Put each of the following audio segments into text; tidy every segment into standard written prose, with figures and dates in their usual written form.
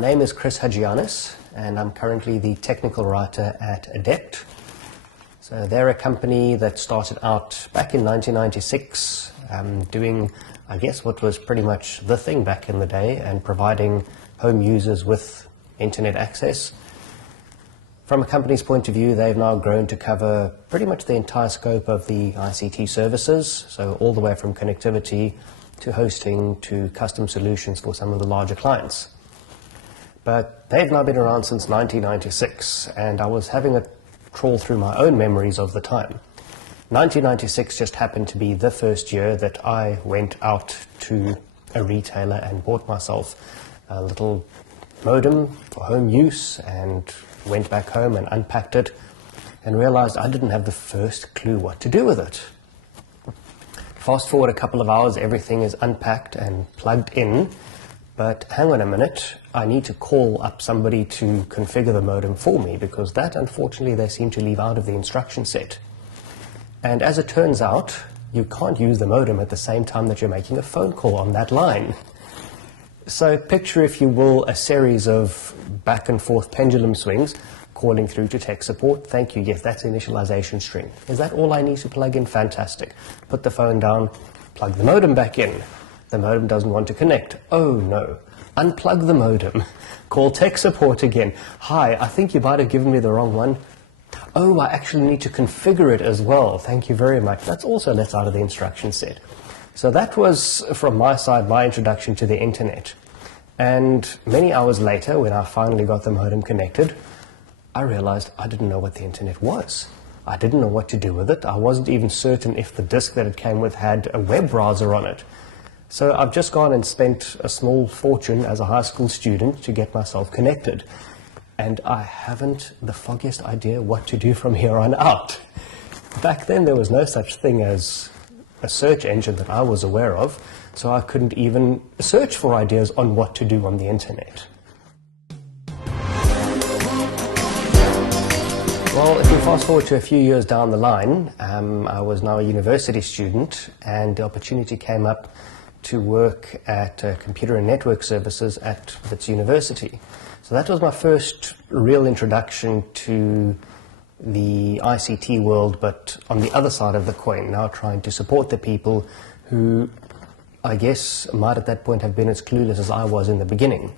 My name is Chris Hajiyannis, and I'm currently the technical writer at Adept. So they're a company that started out back in 1996, doing, I guess, what was pretty much the thing back in the day, and providing home users with internet access. From a company's point of view, they've now grown to cover pretty much the entire scope of the ICT services, so all the way from connectivity to hosting to custom solutions for some of the larger clients. But they've now been around since 1996, and I was having a trawl through my own memories of the time. 1996 just happened to be the first year that I went out to a retailer and bought myself a little modem for home use, and went back home and unpacked it and realized I didn't have the first clue what to do with it. Fast forward a couple of hours, everything is unpacked and plugged in, but hang on a minute, I need to call up somebody to configure the modem for me, because that, unfortunately, they seem to leave out of the instruction set. And as it turns out, you can't use the modem at the same time that you're making a phone call on that line. So picture, if you will, a series of back and forth pendulum swings, calling through to tech support. Thank you, yes, that's the initialization string. Is that all I need to plug in? Fantastic. Put the phone down, plug the modem back in. The modem doesn't want to connect. Oh no. Unplug the modem. Call tech support again. Hi, I think you might have given me the wrong one. Oh, I actually need to configure it as well. Thank you very much. That's also left out of the instruction set. So that was, from my side, my introduction to the internet. And many hours later, when I finally got the modem connected, I realized I didn't know what the internet was. I didn't know what to do with it. I wasn't even certain if the disk that it came with had a web browser on it. So I've just gone and spent a small fortune as a high school student to get myself connected. And I haven't the foggiest idea what to do from here on out. Back then, there was no such thing as a search engine that I was aware of, so I couldn't even search for ideas on what to do on the internet. Well, if we fast forward to a few years down the line, I was now a university student, and the opportunity came up to work at computer and network services at Wits University. So that was my first real introduction to the ICT world, but on the other side of the coin, now trying to support the people who, I guess, might at that point have been as clueless as I was in the beginning.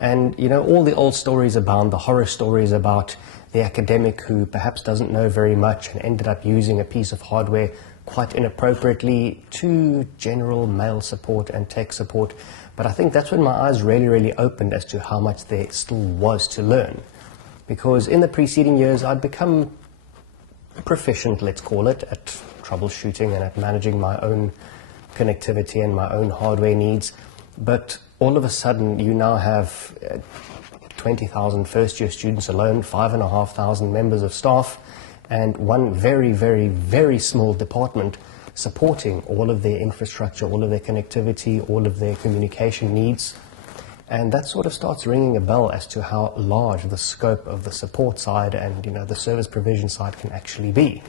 And, you know, all the old stories abound, the horror stories about the academic who perhaps doesn't know very much and ended up using a piece of hardware quite inappropriately, to general mail support and tech support. But I think that's when my eyes really opened as to how much there still was to learn. Because in the preceding years, I'd become proficient, let's call it, at troubleshooting and at managing my own connectivity and my own hardware needs. But all of a sudden, you now have 20,000 first-year students alone, 5,500 members of staff, and one very small department supporting all of their infrastructure, all of their connectivity, all of their communication needs. And that sort of starts ringing a bell as to how large the scope of the support side and, you know, the service provision side can actually be.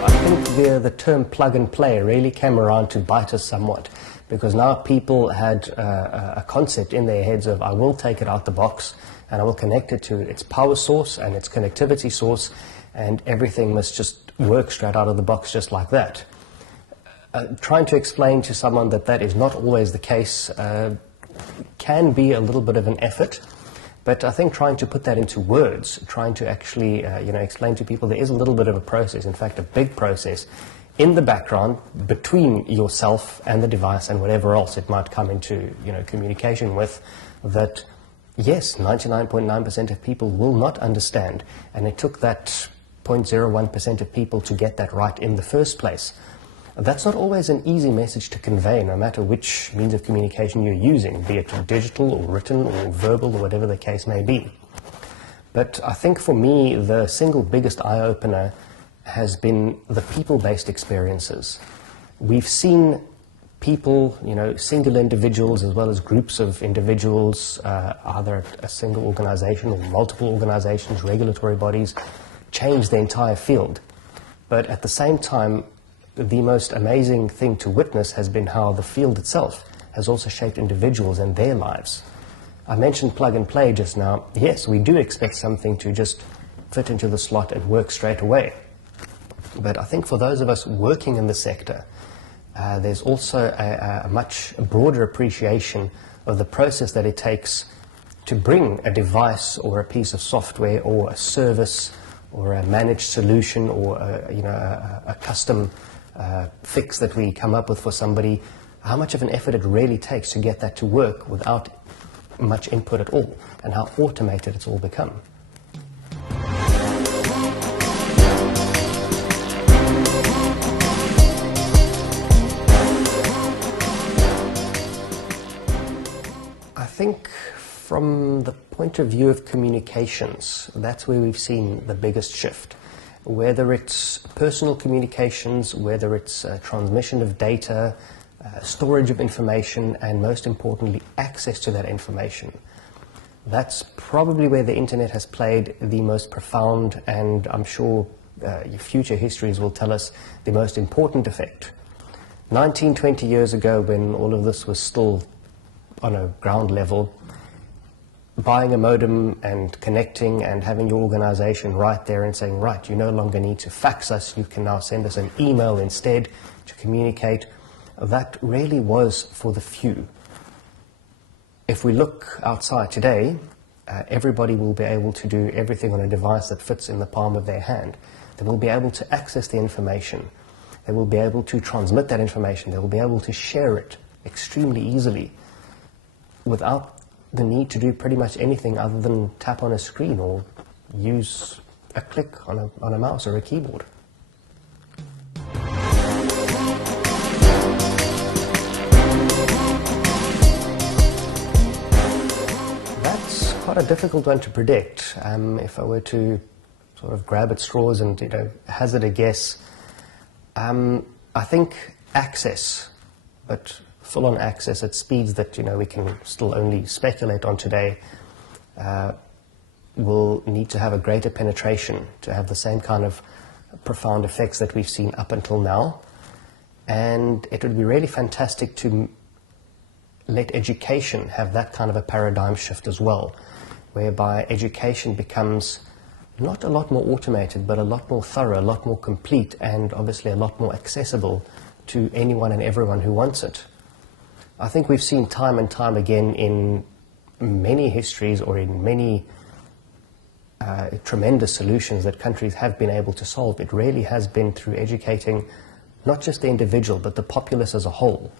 I think the term plug and play really came around to bite us somewhat, because now people had a concept in their heads of, I will take it out the box and I will connect it to its power source and its connectivity source, and everything must just work straight out of the box just like that. Trying to explain to someone that that is not always the case can be a little bit of an effort, but I think trying to put that into words, trying to actually explain to people there is a little bit of a process, in fact a big process, in the background between yourself and the device and whatever else it might come into communication with, that yes, 99.9% of people will not understand, and it took that 0.01% of people to get that right in the first place. That's not always an easy message to convey, no matter which means of communication you're using, be it digital or written or verbal or whatever the case may be. But I think for me, the single biggest eye-opener has been the people-based experiences. We've seen people, single individuals as well as groups of individuals, either at a single organization or multiple organizations, regulatory bodies, change the entire field. But at the same time, the most amazing thing to witness has been how the field itself has also shaped individuals and their lives. I mentioned plug and play just now. Yes, we do expect something to just fit into the slot and work straight away. But I think for those of us working in the sector, there's also a much broader appreciation of the process that it takes to bring a device or a piece of software or a service or a managed solution or a custom fix that we come up with for somebody, how much of an effort it really takes to get that to work without much input at all, and how automated it's all become. I think from the point of view of communications, that's where we've seen the biggest shift. Whether it's personal communications, whether it's transmission of data, storage of information, and most importantly, access to that information. That's probably where the internet has played the most profound, and I'm sure your future histories will tell us, the most important effect. 19, 20 years ago, when all of this was still on a ground level, buying a modem and connecting and having your organization right there and saying, right, you no longer need to fax us, you can now send us an email instead to communicate. That really was for the few. If we look outside today, everybody will be able to do everything on a device that fits in the palm of their hand. They will be able to access the information. They will be able to transmit that information. They will be able to share it extremely easily without the need to do pretty much anything other than tap on a screen or use a click on a mouse or a keyboard. That's quite a difficult one to predict. If I were to sort of grab at straws and hazard a guess, I think access, but full-on access at speeds that we can still only speculate on today, will need to have a greater penetration to have the same kind of profound effects that we've seen up until now. And it would be really fantastic to let education have that kind of a paradigm shift as well, whereby education becomes not a lot more automated, but a lot more thorough, a lot more complete, and obviously a lot more accessible to anyone and everyone who wants it. I think we've seen time and time again in many histories or in many tremendous solutions that countries have been able to solve. It really has been through educating not just the individual, but the populace as a whole.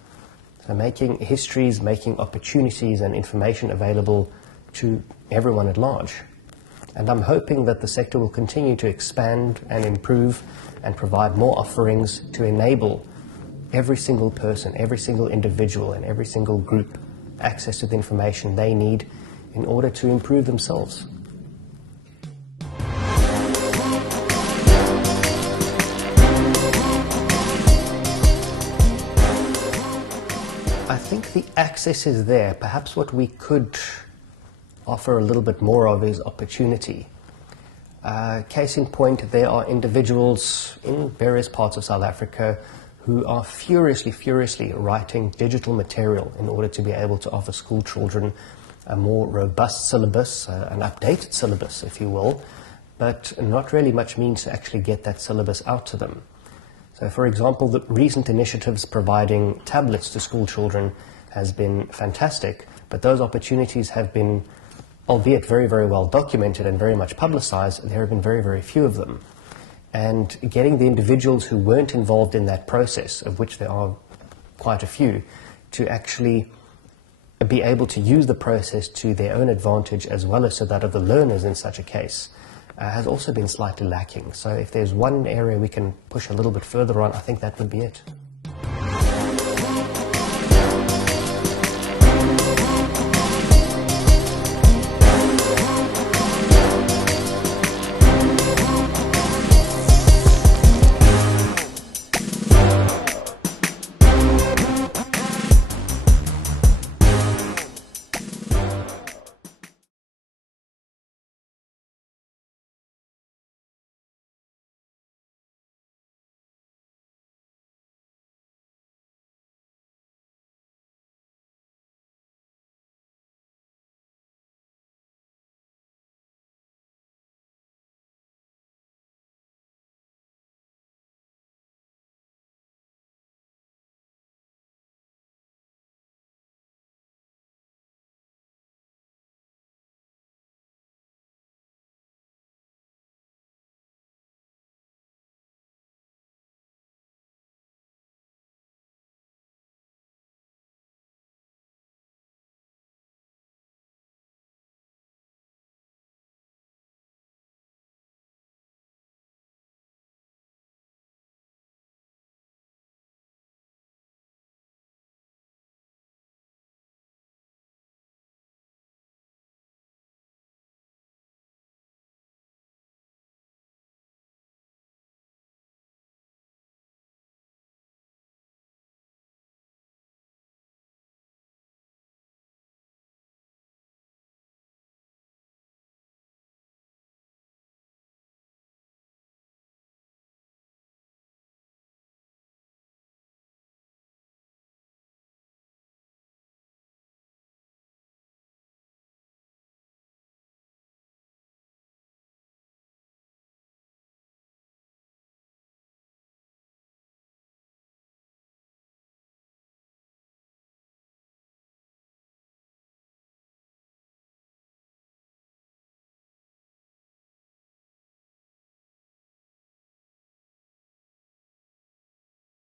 So making histories, making opportunities and information available to everyone at large. And I'm hoping that the sector will continue to expand and improve and provide more offerings to enable every single person, every single individual, and every single group access to the information they need in order to improve themselves. I think the access is there. Perhaps what we could offer a little bit more of is opportunity. Case in point, there are individuals in various parts of South Africa who are furiously writing digital material in order to be able to offer school children a more robust syllabus, an updated syllabus, if you will, but not really much means to actually get that syllabus out to them. So, for example, the recent initiatives providing tablets to school children has been fantastic, but those opportunities have been, albeit very, very well documented and very much publicized, there have been very, very few of them. And getting the individuals who weren't involved in that process, of which there are quite a few, to actually be able to use the process to their own advantage as well as to that of the learners in such a case, has also been slightly lacking. So if there's one area we can push a little bit further on, I think that would be it.